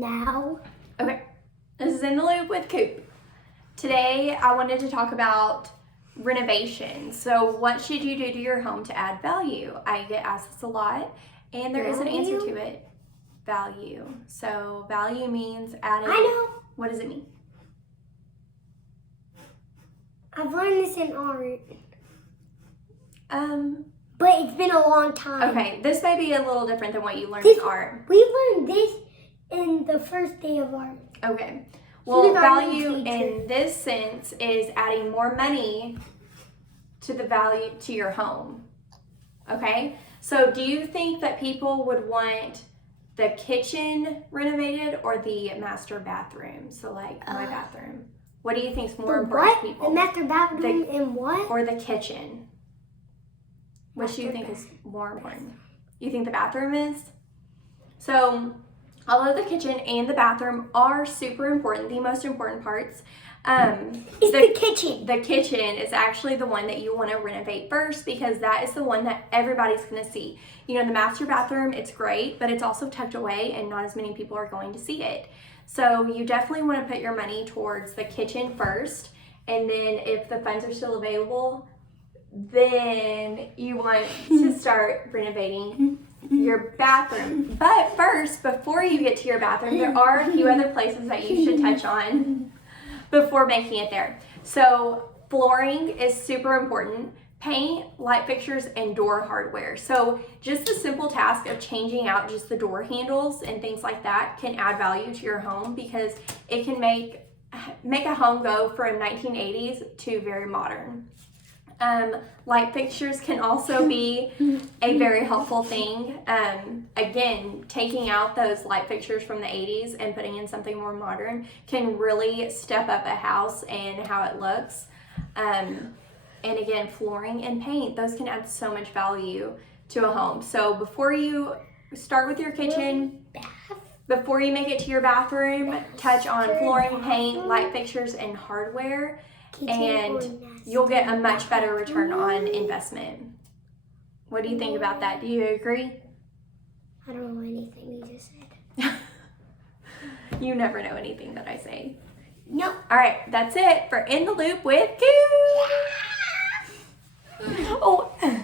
now. Okay, this is In the Loop with COOP. Today I wanted to talk about renovations. So what should you do to your home to add value? I get asked this a lot, and there is an answer to it. Value. So value means adding. I know. What does it mean? I've learned this in art. But it's been a long time. Okay, this may be a little different than what you learned in art. We learned this in the first day of art. Okay. Well, value in this sense is adding more money to the value to your home. Okay? So do you think that people would want the kitchen renovated or the master bathroom? So like my bathroom. What do you think is more important to people? The master bathroom and what? Or the kitchen? Which do you think is more important? You think the bathroom is? So, although the kitchen and the bathroom are super important, the most important parts, is the kitchen. The kitchen is actually the one that you want to renovate first because that is the one that everybody's going to see. You know, the master bathroom, it's great, but it's also tucked away and not as many people are going to see it. So you definitely want to put your money towards the kitchen first, and then if the funds are still available, then you want to start renovating your bathroom. But first, before you get to your bathroom, there are a few other places that you should touch on before making it there. So flooring is super important. Paint, light fixtures, and door hardware. So just the simple task of changing out just the door handles and things like that can add value to your home because it can make a home go from 1980s to very modern. Light fixtures can also be a very helpful thing. Again, taking out those light fixtures from the 80s and putting in something more modern can really step up a house and how it looks. And again, flooring and paint, those can add so much value to a home. So before you start with your kitchen, before you make it to your bathroom, touch on flooring, paint, light fixtures, and hardware, and you'll get a much better return on investment. What do you think about that? Do you agree? I don't know anything you just said. You never know anything that I say. No. All right, that's it for In the Loop with COOP.